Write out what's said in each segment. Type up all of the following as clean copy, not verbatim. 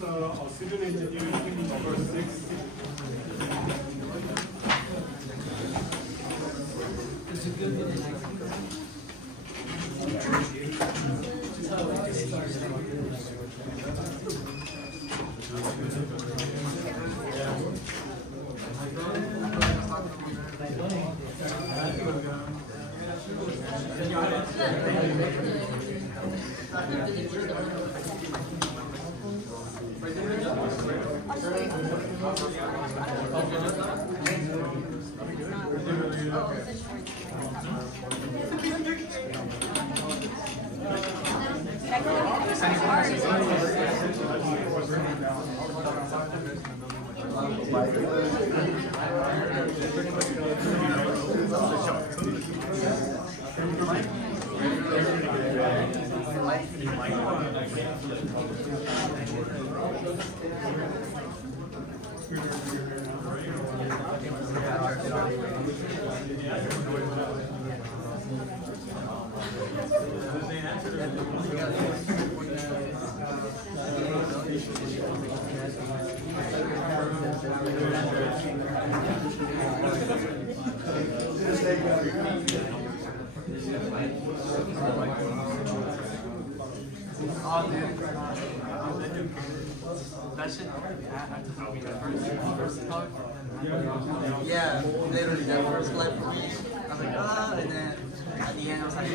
civil engineering number 6. Is it good? Yeah, literally that first clip for me, I was like, ah, and then at the end I was like,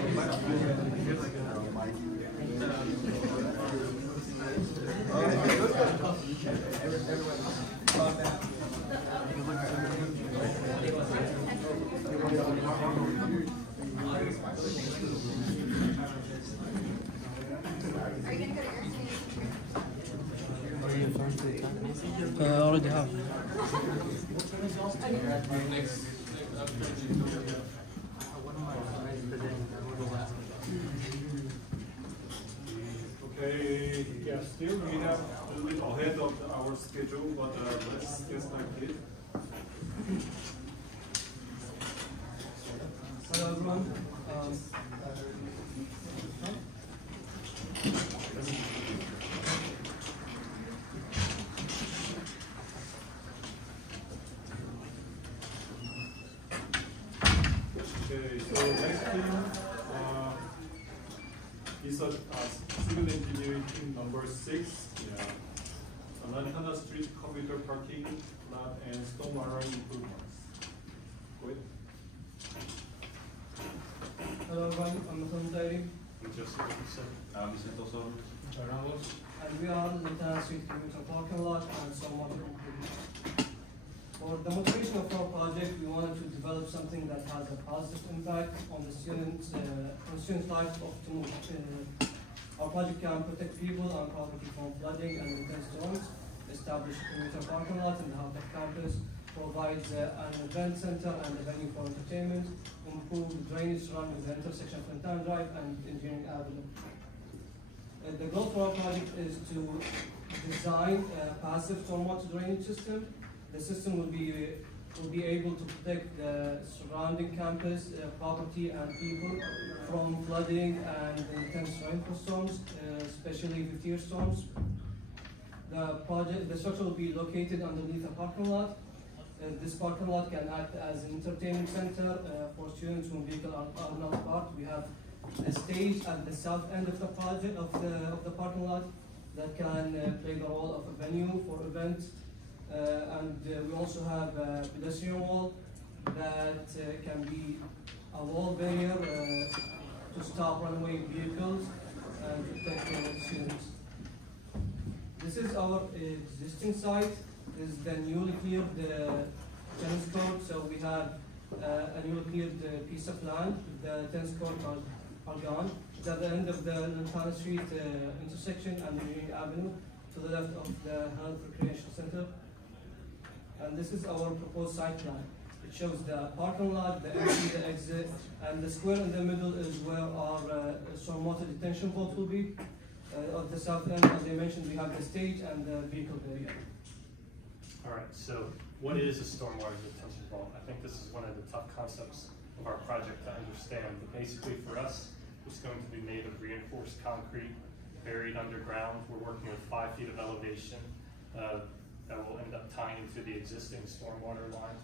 I already have. Okay, yeah, still we have a little ahead of our schedule, but let's get started. Hello everyone. Okay, so next thing is a civil engineering team number 6. Yeah, Lantana Street commuter parking lot and stormwater improvements. Go ahead. Hello everyone. I'm from Diary. And we are Lantana Street commuter parking lot and stormwater improvements. For the motivation of our project, we wanted to develop something that has a positive impact on the students' life of Tamuk. Our project can protect people and property from flooding and intense storms, establish a commuter parking lot in the heart of campus, provides an event center and a venue for entertainment, improve drainage surrounding the intersection of Lantana Drive and Engineering Avenue. The goal for our project is to design a passive stormwater drainage system. The system will be able to protect the surrounding campus, property and people from flooding and intense rainfall storms, especially 50-year storms. The structure will be located underneath a parking lot. This parking lot can act as an entertainment center for students whose vehicles are not parked. We have a stage at the south end of the project of the parking lot that can play the role of a venue for events. And we also have a pedestrian wall that can be a wall barrier to stop runaway vehicles and protect students. This is our existing site. This is the newly cleared tennis court. So we have a newly cleared piece of land. The tennis court are gone. It's at the end of the Lantana Street intersection and Engineering Avenue to the left of the Health Recreation Center. And this is our proposed site plan. It shows the parking lot, the entry, the exit, and the square in the middle is where our stormwater detention vault will be. At the south end, as I mentioned, we have the stage and the vehicle area. All right, so what is a stormwater detention vault? I think this is one of the tough concepts of our project to understand. But basically for us, it's going to be made of reinforced concrete buried underground. We're working with 5 feet of elevation that will end up tying into the existing stormwater line.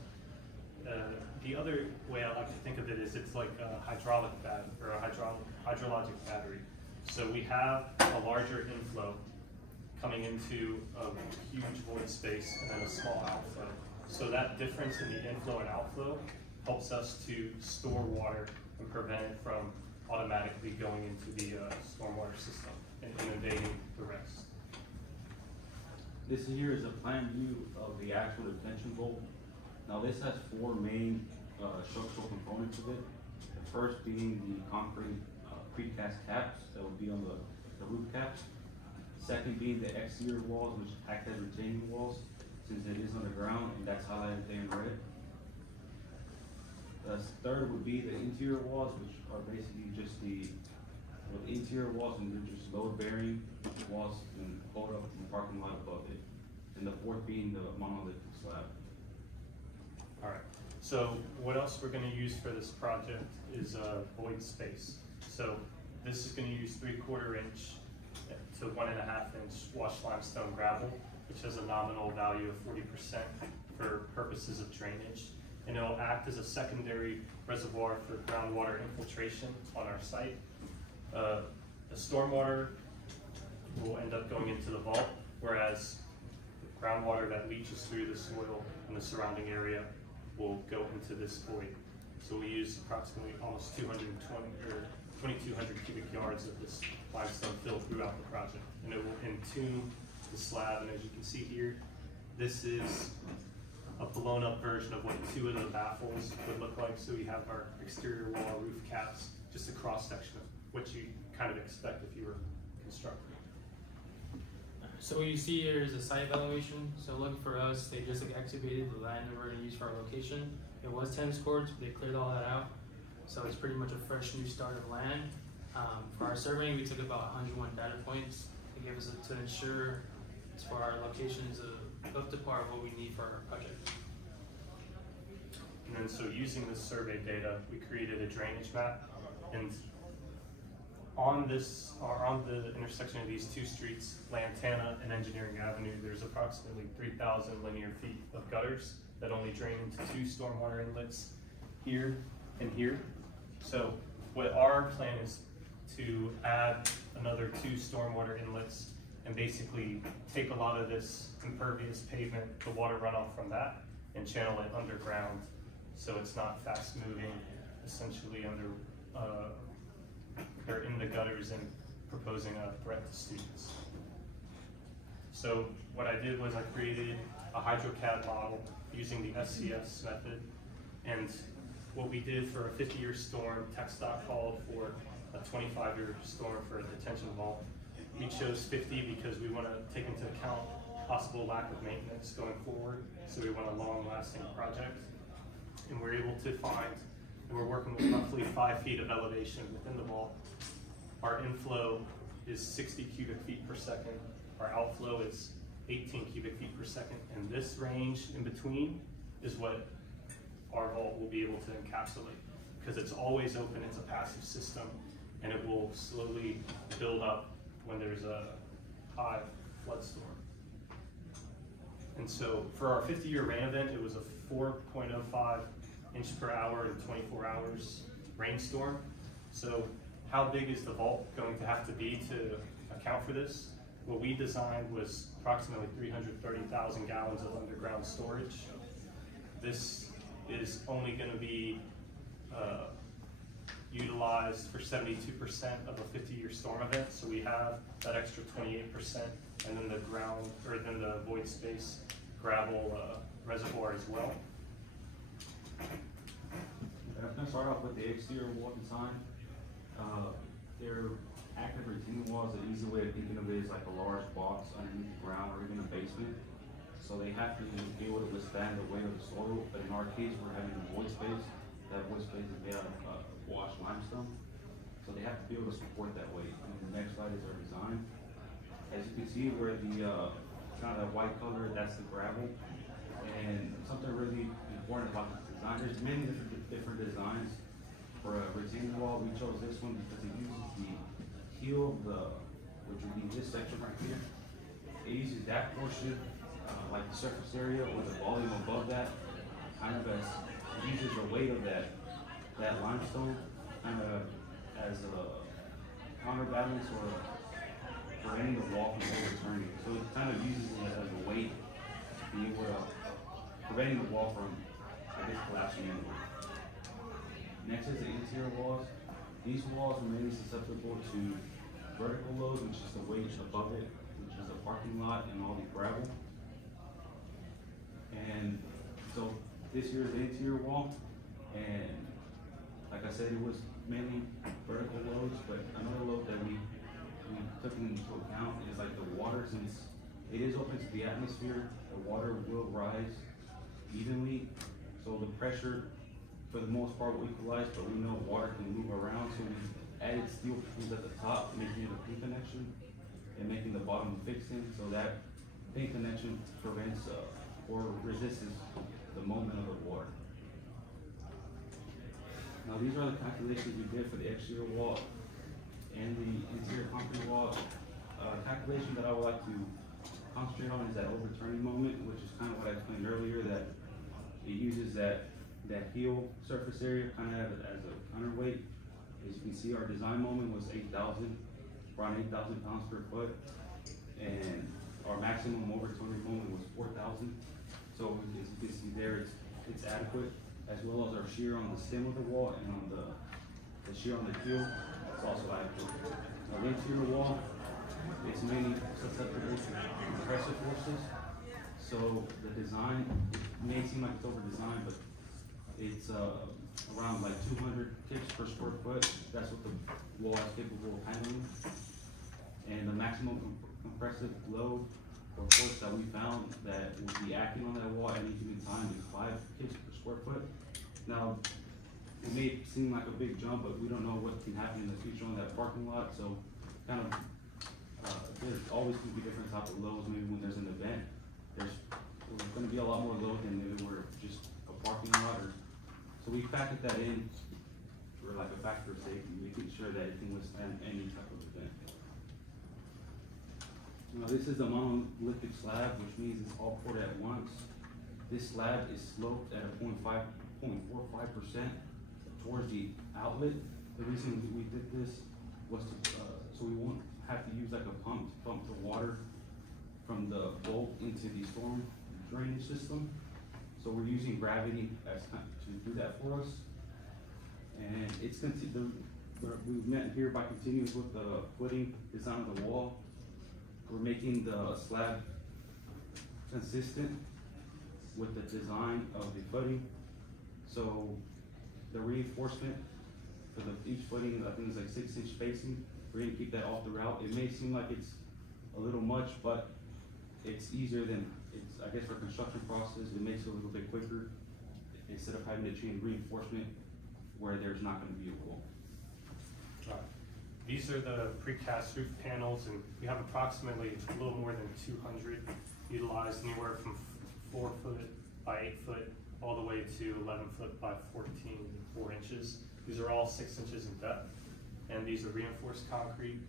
The other way I like to think of it is it's like a hydraulic battery or a hydrologic battery. So we have a larger inflow coming into a huge void space and then a small outflow. So that difference in the inflow and outflow helps us to store water and prevent it from automatically going into the stormwater system and inundating the rest. This here is a plan view of the actual detention bowl. Now this has 4 main structural components of it. The first being the concrete precast caps that will be on the roof caps. Second being the exterior walls, which act as retaining walls, since it is underground, and that's highlighted there in red. The third would be the interior walls, which are basically just the interior walls, and they're just load-bearing walls and hold up the parking lot above it. And the fourth being the monolithic slab. All right, so what else we're going to use for this project is void space. So this is going to use 3/4 inch to 1.5 inch washed limestone gravel, which has a nominal value of 40% for purposes of drainage. And it will act as a secondary reservoir for groundwater infiltration on our site. The stormwater will end up going into the vault, whereas the groundwater that leaches through the soil and the surrounding area will go into this void. So we use approximately almost 2,200 cubic yards of this limestone fill throughout the project. And it will entomb the slab, and as you can see here, this is a blown up version of what 2 of the baffles would look like. So we have our exterior wall roof caps, just a cross section of what you kind of expect if you were constructing. So what you see here is a site evaluation. So looking for us, they just excavated the land that we're going to use for our location. It was tennis courts, but they cleared all that out. So it's pretty much a fresh new start of land. For our surveying, we took about 101 data points. They gave us to ensure for our locations up to par of what we need for our project. And then so using this survey data, we created a drainage map. And on this, or on the intersection of these 2 streets, Lantana and Engineering Avenue, there's approximately 3,000 linear feet of gutters that only drain into 2 stormwater inlets here and here. So what our plan is to add another 2 stormwater inlets and basically take a lot of this impervious pavement, the water runoff from that, and channel it underground so it's not fast moving, essentially they're in the gutters and proposing a threat to students. So what I did was I created a HydroCAD model using the SCS method, and what we did for a 50-year storm, TxDOT called for a 25-year storm for a detention vault. We chose 50 because we want to take into account possible lack of maintenance going forward, so we want a long-lasting project. And we're able to find, and we're working with roughly 5 feet of elevation within the vault. Our inflow is 60 cubic feet per second. Our outflow is 18 cubic feet per second. And this range in between is what our vault will be able to encapsulate, because it's always open, it's a passive system, and it will slowly build up when there's a high flood storm. And so for our 50-year rain event, it was a 4.05 inch per hour in 24 hours rainstorm. So how big is the vault going to have to be to account for this? What we designed was approximately 330,000 gallons of underground storage. This is only going to be utilized for 72% of a 50-year storm event. So we have that extra 28%, and then the ground, or then the void space gravel reservoir as well. I'm going to start off with the exterior wall design. They're active retaining walls. The easy way of thinking of it is like a large box underneath the ground or even a basement. So they have to be able to withstand the weight of the soil. But in our case, we're having a void space. That void space is made out of washed limestone. So they have to be able to support that weight. And the next slide is our design. As you can see, where the kind of that white color, that's the gravel. And something really important about this design, there's many different designs. For a retaining wall, we chose this one because it uses the heel of the which would be this section right here. It uses that portion, like the surface area or the volume above that, kind of as, it uses the weight of that limestone kind of as a counterbalance or preventing the wall from overturning. So it kind of uses it as a weight to be able to preventing the wall from, I guess, collapsing inward. Next is the interior walls. These walls are mainly susceptible to vertical loads, which is the weight above it, which is the parking lot and all the gravel. And so this here is the interior wall, and like I said, it was mainly vertical loads, but another load that we took into account is like the water. Since it is open to the atmosphere, the water will rise evenly, so the pressure for the most part will equalize, but we know water can move around, so we added steel pins at the top, making it a pin connection, and making the bottom fixed in, so that pin connection prevents or resists the movement of the water. Now these are the calculations we did for the exterior wall and the interior concrete wall. Calculation that I would like to concentrate on is that overturning moment, which is kind of what I explained earlier, that it uses that heel surface area kind of as a counterweight. As you can see, our design moment was 8,000, around 8,000 pounds per foot, and our maximum overturning moment was 4,000. So as you can see there, it's adequate, as well as our shear on the stem of the wall and on the shear on the heel, it's also adequate. Our interior wall is mainly susceptible to compressive forces. So the design, it may seem like it's over-designed, but it's around like 200 kicks per square foot. That's what the wall is capable of handling. And the maximum compressive load or force that we found that would be acting on that wall at any given time is 5 kicks per square foot. Now, it may seem like a big jump, but we don't know what can happen in the future on that parking lot. So, kind of, there's always going to be different types of loads. Maybe when there's an event, there's going to be a lot more load than if it were just a parking lot. So we factored that in for like a factor of safety, making sure that it can withstand any type of event. Now this is the monolithic slab, which means it's all poured at once. This slab is sloped at a 0.45% towards the outlet. The reason we did this was to, so we won't have to use like a pump to pump the water from the bolt into the storm drainage system. So we're using gravity as to do that for us. And it's we've met here by continuing with the footing design of the wall. We're making the slab consistent with the design of the footing. So the reinforcement for each footing, I think it's like 6-inch spacing. We're gonna keep that all throughout. It may seem like it's a little much, but it's easier than, I guess for construction process, it makes it a little bit quicker instead of having to change reinforcement where there's not gonna be a wall. These are the precast roof panels, and we have approximately a little more than 200 utilized, anywhere from 4 foot by 8 foot all the way to 11 foot by 4 inches. These are all 6 inches in depth, and these are reinforced concrete.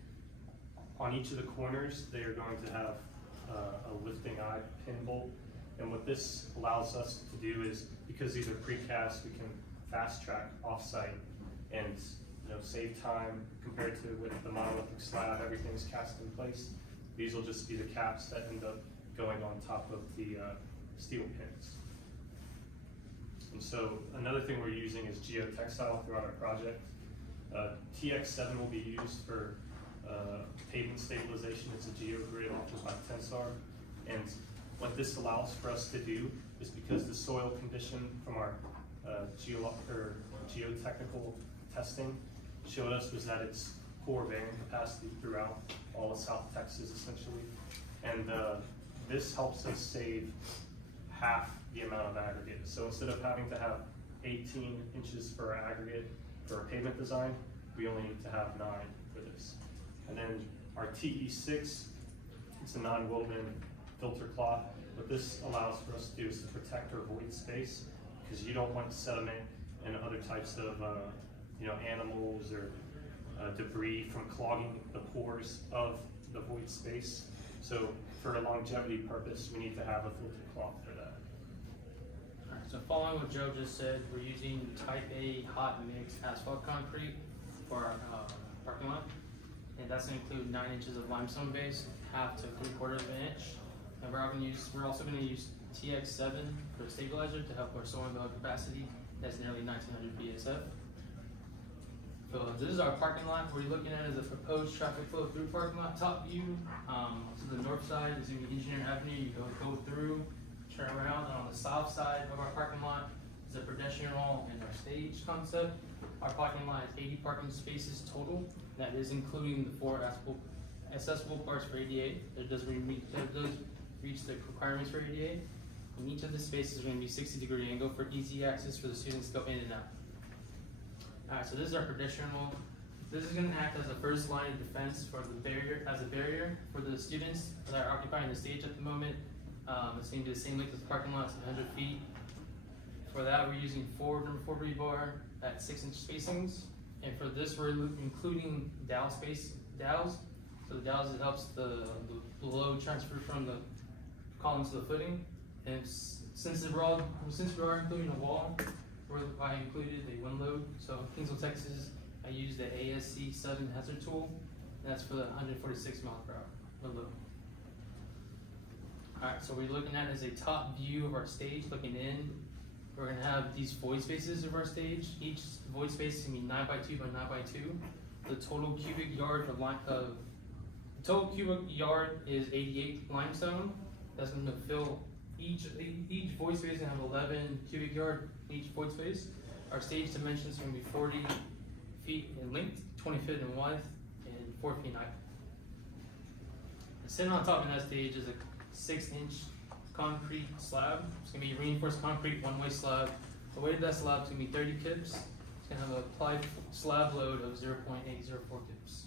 On each of the corners, they are going to have a lifting eye pin bolt, and what this allows us to do is, because these are precast, we can fast track offsite and save time compared to with the monolithic slab. Everything's cast in place. These will just be the caps that end up going on top of the steel pins. And so another thing we're using is geotextile throughout our project. TX7 will be used for pavement stabilization. It's a geogrid offered by Tensar. And what this allows for us to do is, because the soil condition from our geotechnical testing showed us was that it's poor bearing capacity throughout all of South Texas, essentially. And this helps us save half the amount of aggregate. So instead of having to have 18 inches for aggregate for a pavement design, we only need to have 9 for this. And then our TE6, it's a non-woven filter cloth. What this allows for us to do is to protect our void space, because you don't want sediment and other types of animals or debris from clogging the pores of the void space. So for a longevity purpose, we need to have a filter cloth for that. Alright, so following what Joe just said, we're using type A hot mix asphalt concrete for our parking lot. And that's going to include 9 inches of limestone base, half to 3/4 of an inch. And we're also going to use TX7 for a stabilizer to help our soil build capacity. That's nearly 1900 BSF. So this is our parking lot. What you're looking at is a proposed traffic flow through parking lot top view. To the north side is going to be Engineer Avenue. You go through, turn around, and on the south side of our parking lot is a pedestrian wall and our stage concept. Our parking lot is 80 parking spaces total. That is including the 4 accessible parts for ADA. That does reach the requirements for ADA. And each of the spaces are going to be 60-degree angle for easy access for the students to go in and out. Alright, so this is our pedestrian wall. This is going to act as a first line of defense for the barrier, as a barrier for the students that are occupying the stage at the moment. It's going to be the same length as the parking lot, it's 100 feet. For that, we're using number 4 rebar at 6-inch spacings. And for this, we're including dowel. So the dowels, it helps the load transfer from the column to the footing. And since we are including a wall, I included a wind load. So in Kingsville, Texas, I used the ASC 7 hazard tool. And that's for the 146 mile per hour wind load. Alright, so what we're looking at is a top view of our stage looking in. We're going to have these void spaces of our stage. Each void space is going to be 9 by 2 by 9 by 2. The total cubic yard is 88 limestone. That's going to fill each void space is going to have 11 cubic yard each void space. Our stage dimensions are going to be 40 feet in length, 20 feet in width, and 4 feet in height. And sitting on top of that stage is a 6-inch concrete slab. It's going to be reinforced concrete one-way slab. The weight of that slab is going to be 30 kips. It's going to have an applied slab load of 0.804 kips.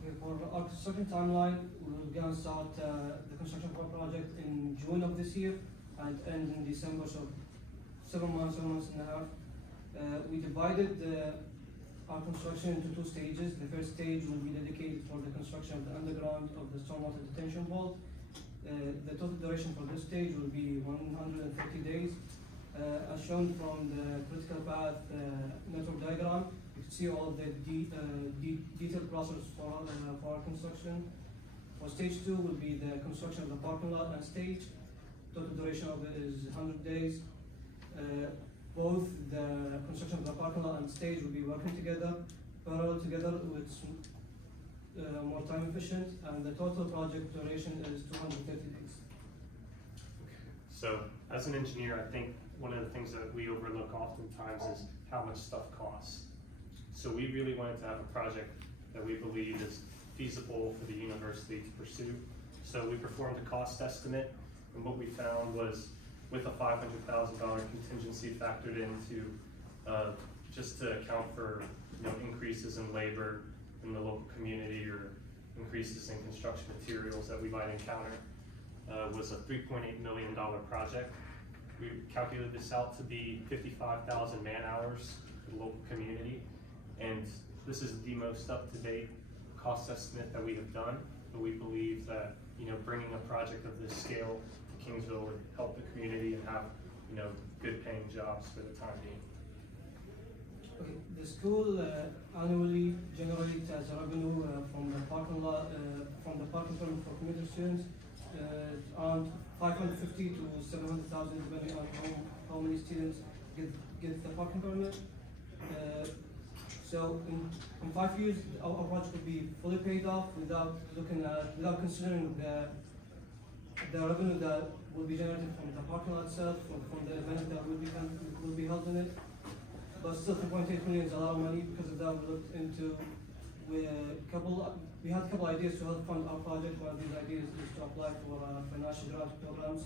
Okay, for our construction timeline, we're going to start the construction of our project in June of this year and end in December, so 7 months and a half. We divided our construction into 2 stages. The first stage will be dedicated for the construction of the underground of the stormwater detention vault. The total duration for this stage will be 130 days. As shown from the critical path network diagram, you can see all of the detailed process for our construction. For stage 2 will be the construction of the parking lot and stage. Total duration of it is 100 days. Both the construction of the parking lot and stage will be working together, parallel together, with more time efficient, and the total project duration is 230 days. So as an engineer, I think one of the things that we overlook oftentimes is how much stuff costs. So we really wanted to have a project that we believe is feasible for the university to pursue. So we performed a cost estimate, and what we found was, with a $500,000 contingency factored into just to account for increases in labor in the local community or increases in construction materials that we might encounter, was a $3.8 million project. We calculated this out to be 55,000 man hours for the local community, and this is the most up-to-date cost estimate that we have done. But we believe that bringing a project of this scale to Kingsville would help the community and have good paying jobs for the time being. Okay, the school annually generates as revenue from the parking lot, from the parking permit for commuter students, around 550 to 700,000, depending on how many students get the parking permit. So in 5 years, our project will be fully paid off without considering the revenue that will be generated from the parking lot itself, from the events that will be held in it. But still, 3.8 million is a lot of money. Because of that, we looked into we had a couple ideas to help fund our project. One of these ideas is to apply for financial grant programs.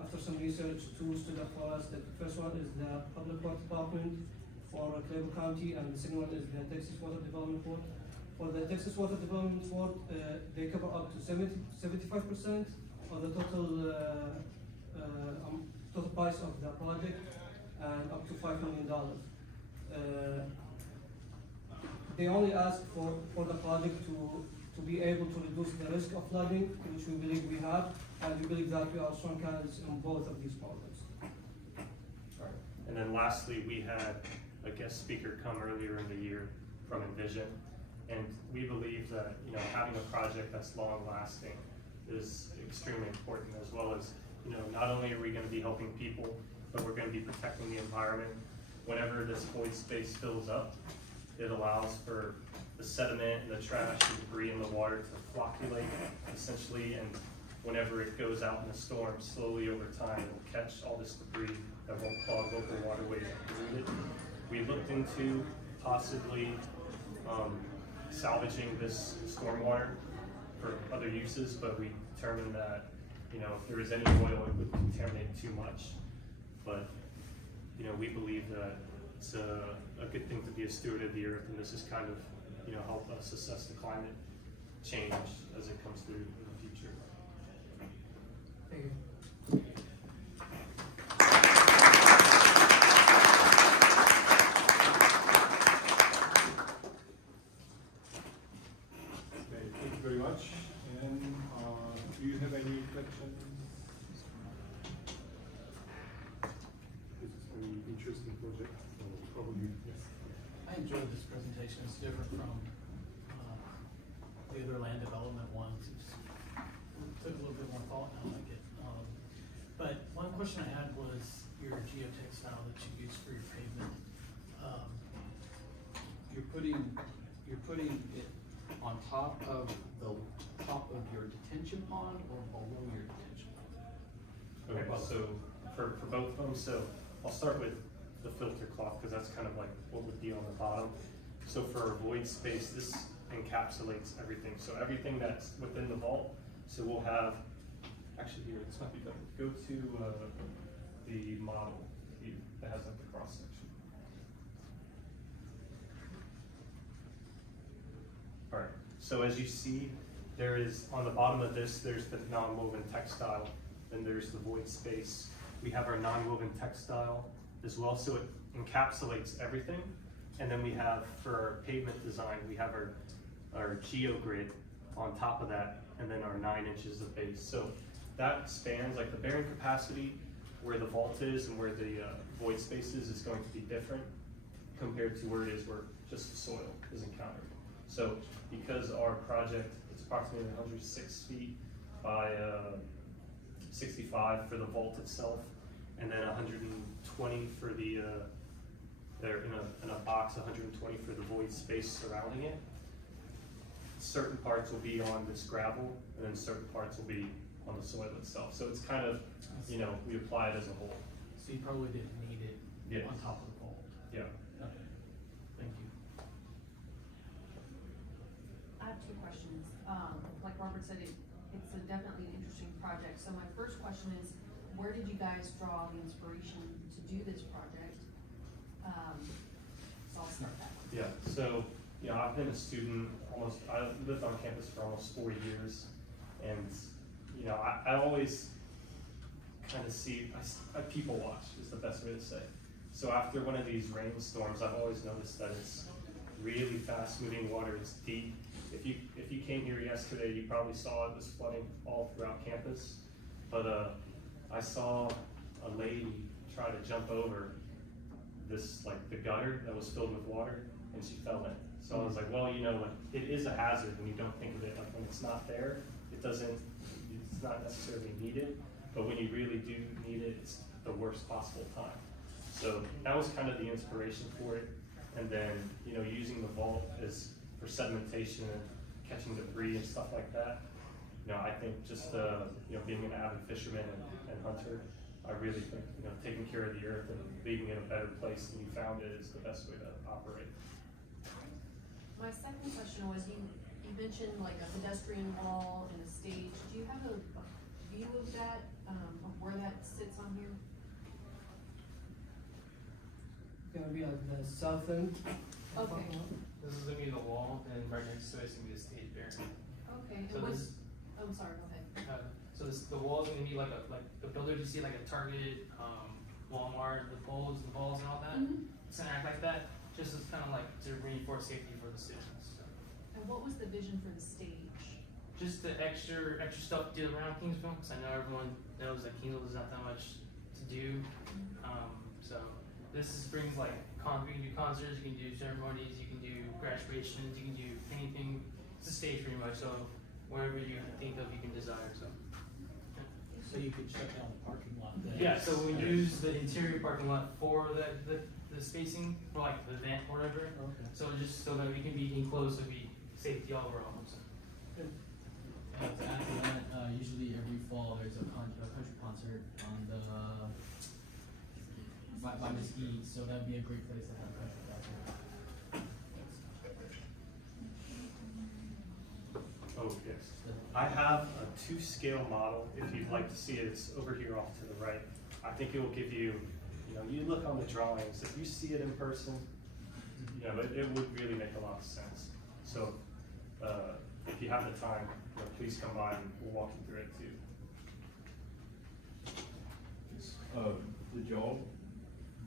After some research, 2 stood up for us. The first one is the Public Works Department for Clayton County, and the second one is the Texas Water Development Board. For the Texas Water Development Board, they cover up to 75% of the total price of the project, and up to $5 million. they only ask for the project to be able to reduce the risk of flooding, which we believe we have, and we believe that we are strong candidates in both of these projects. All right. And then lastly, we had a guest speaker come earlier in the year from Envision, and we believe that having a project that's long lasting is extremely important, as well as not only are we going to be helping people, but we're going to be protecting the environment. Whenever this void space fills up, it allows for the sediment and the trash and debris in the water to flocculate essentially, and whenever it goes out in a storm, slowly over time, it will catch all this debris that won't clog local waterways and pollute it. We looked into possibly salvaging this stormwater for other uses, but we determined that if there is any oil, it would contaminate too much. But we believe that it's a good thing to be a steward of the earth, and this is kind of help us assess the climate change as it comes through in the future. Thank you. Okay, thank you very much. And do you have any reflections? This is a very interesting project. Probably, yes. I enjoyed this presentation. It's different from the other land development ones. It took a little bit more thought, and I like it. But one question I had was your geotextile that you use for your pavement. You're putting it on top of your detention pond or below your detention pond? Okay, so for both of them, so I'll start with the filter cloth, because that's kind of like what would be on the bottom. So for our void space, this encapsulates everything. So everything that's within the vault. So we'll have, actually here, this might be better. Go to the model here that has like the cross section. All right, so as you see, there is, on the bottom of this, there's the non-woven textile, then there's the void space. We have our non-woven textile as well, so it encapsulates everything. And then we have, for our pavement design, we have our geogrid on top of that, and then our 9 inches of base. So that spans, like the bearing capacity, where the vault is and where the void space is going to be different compared to where it is where just the soil is encountered. So because our project is approximately 106 feet by 65 for the vault itself, and then 120 for the, they're in a box, 120 for the void space surrounding it. Certain parts will be on this gravel, and then certain parts will be on the soil itself. So it's kind of, we apply it as a whole. So you probably didn't need it on top of the vault. Yeah. Okay. Thank you. I have 2 questions. Like Robert said, it's a definitely an interesting project. So my first question is, where did you guys draw the inspiration to do this project? So I'll start that. Yeah, so, I've been a student I lived on campus for almost 4 years, and, I always kind of see, I people watch is the best way to say. So after one of these rainstorms, I've always noticed that it's really fast moving water, it's deep. If you came here yesterday, you probably saw it was flooding all throughout campus, but I saw a lady try to jump over this, like the gutter that was filled with water, and she fell in. So I was like, well, it is a hazard when you don't think of it. Like when it's not there, it's not necessarily needed, but when you really do need it, it's the worst possible time. So that was kind of the inspiration for it. And then, using the vault as for sedimentation and catching debris and stuff like that. I think just, being an avid fisherman and hunter, I really think, taking care of the earth and leaving it a better place than you found it is the best way to operate. My second question was, you mentioned like a pedestrian wall and a stage. Do you have a view of that, of where that sits on here? It's gonna be at the south end. Okay. This is gonna be the wall, and right next to it is gonna be the stage bearing. Okay, So and this- I'm sorry, go ahead. So the wall is gonna be like the builder you see like a Target, Walmart, the poles, the balls and all that. Mhm. It's gonna act like that. just as kind of like to reinforce safety for the students. And what was the vision for the stage? Just the extra stuff to do around Kingsville, because I know everyone knows that Kingsville is not that much to do. So this brings like you can do concerts, you can do ceremonies, you can do graduations, you can do anything. It's a stage pretty much, so whatever you think of, you can desire. So. So you could shut down the parking lot then? Yeah, so we use the interior parking lot for the spacing, for like the event or whatever. Okay. So just so that we can be enclosed, so be safety all around. So. To add to that, usually every fall there's a country concert on the by Mesquite, so that'd be a great place to have a country concert. Oh, yes. I have a 2-scale model. If you'd like to see it, it's over here off to the right. I think it will give you, you look on the drawings, if you see it in person, it would really make a lot of sense. So, if you have the time, please come by and we'll walk you through it too. Did y'all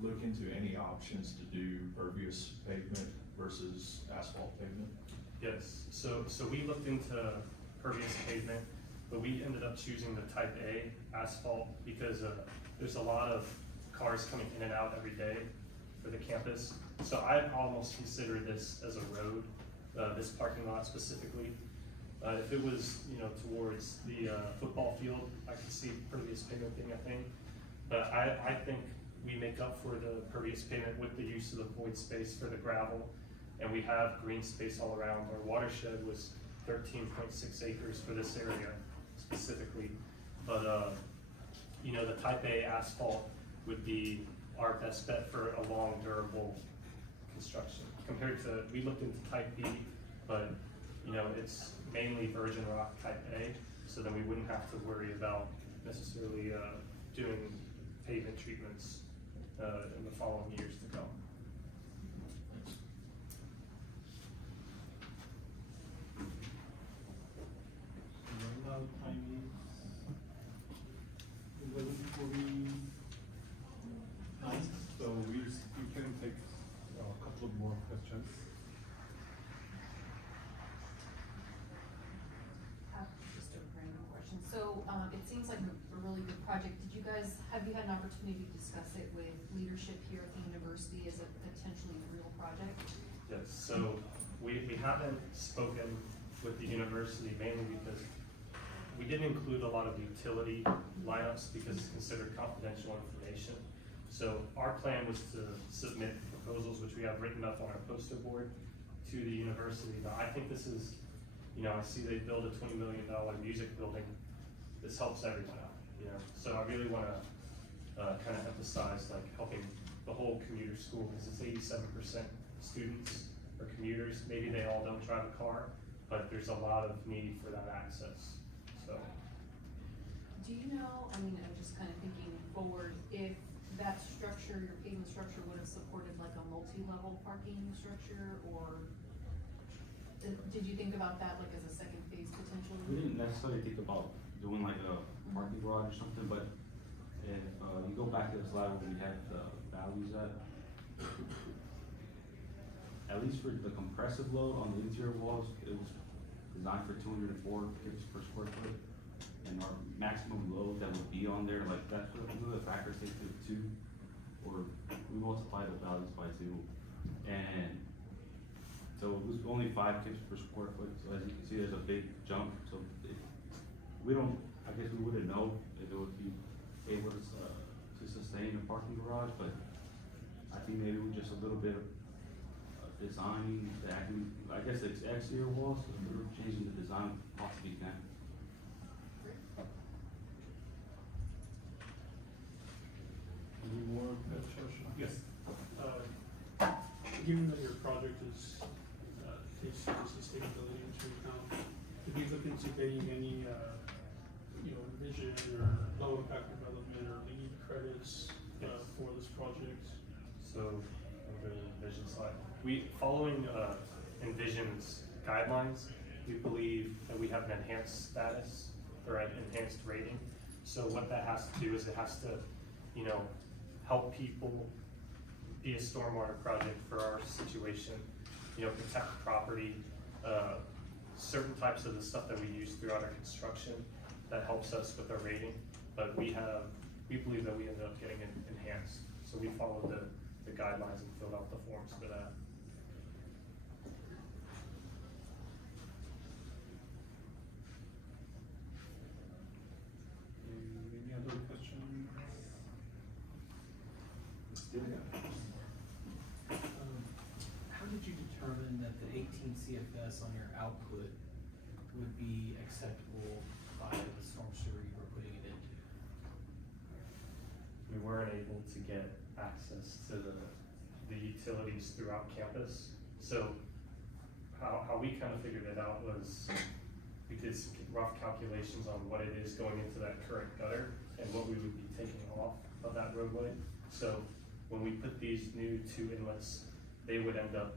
look into any options to do pervious pavement versus asphalt pavement? Yes, so we looked into pervious pavement, but we ended up choosing the type A asphalt because there's a lot of cars coming in and out every day for the campus. So I almost consider this as a road, this parking lot specifically. If it was, towards the football field, I could see pervious pavement being a thing. But I think we make up for the pervious pavement with the use of the void space for the gravel, and we have green space all around. Our watershed was 13.6 acres for this area specifically. But the type A asphalt would be our best bet for a long, durable construction. Compared to, we looked into type B, but it's mainly virgin rock type A, so then we wouldn't have to worry about necessarily doing pavement treatments in the following years to come. Right now, time is 11:49, so we can take a couple of more questions. Just a random question. So it seems like a really good project. Have you had an opportunity to discuss it with leadership here at the university as a potentially real project? Yes, so we haven't spoken with the university mainly because we didn't include a lot of utility lineups because it's considered confidential information. So our plan was to submit proposals, which we have written up on our poster board, to the university. But I think this is, I see they build a $20 million music building. This helps everyone out. So I really want to kind of emphasize helping the whole commuter school because it's 87% students are commuters. Maybe they all don't drive a car, but there's a lot of need for that access. So, do you know? I'm just kind of thinking forward. If that structure, your pavement structure, would have supported like a multi-level parking structure, or did you think about that like as a second phase potentially? We didn't necessarily think about doing like a parking garage or something, but if you go back to the slide where we had the values at least for the compressive load on the interior walls, it was designed for 204 kilometers per square foot, and our maximum load that would be on there, like that's one of the factors they took 2, or we multiplied the values by 2, and so it was only 5 kilometers per square foot. So as you can see, there's a big jump. So I guess we wouldn't know if it would be able to sustain a parking garage, but I think maybe with just a little bit of designing, I guess it's exterior walls, so we're changing the design possibly can. Any more questions? Yes. Given that your project takes sustainability into account, have you looked into getting any vision or low impact development or LEED credits for this project? So the Envision slide. Following Envision's guidelines, we believe that we have an enhanced status or an enhanced rating. So what that has to do is it has to, help people be a stormwater project for our situation, you know, protect the property, certain types of the stuff that we use throughout our construction that helps us with our rating, but we believe that we ended up getting it enhanced. So we followed the guidelines and filled out the forms for that. Any other questions? How did you determine that the 18 CFS on your output would be acceptable by the storm sewer you were putting it into? We weren't able to get access to the utilities throughout campus. So how we kind of figured it out was we did some rough calculations on what it is going into that current gutter and what we would be taking off of that roadway. So when we put these new 2 inlets, they would end up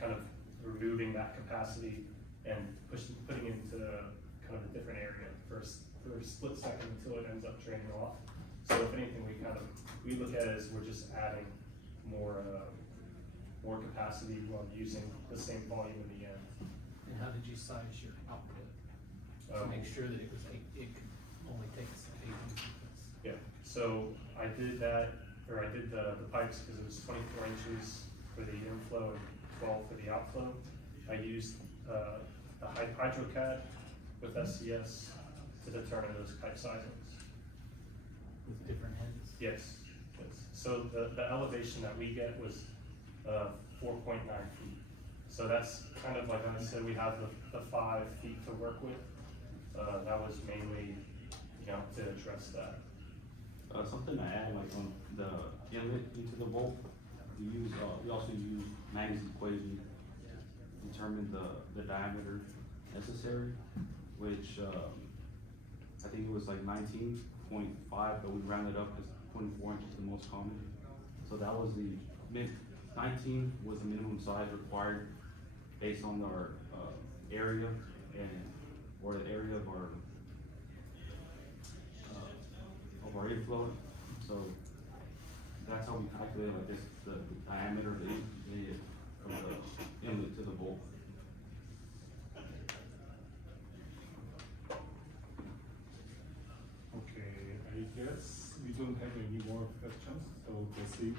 kind of removing that capacity and putting it into kind of a different area for a split second until it ends up draining off. So if anything, we look at it as we're just adding more capacity while using the same volume in the end. And how did you size your output to make sure that it could only take us 18 CFS? Yeah, so I did that, or I did the pipes because it was 24 inches for the inflow and 12 for the outflow. I used the HydroCAD with SCS to determine those pipe sizings. With different heads? Yes. So the elevation that we get was 4.9 feet. So that's kind of like I said, we have the 5 feet to work with. That was mainly, you know, to address that. Something to add, like on the inlet into the vault, we also use Magnus equation to determine the diameter necessary, which I think it was like 19.5, but we rounded up because 24 inches is the most common. So that was 19 was the minimum size required based on our area or the area of our inflow. So that's how we calculate, I guess, the diameter of the inlet to the vault. Okay, I guess we don't have any more questions, so proceed.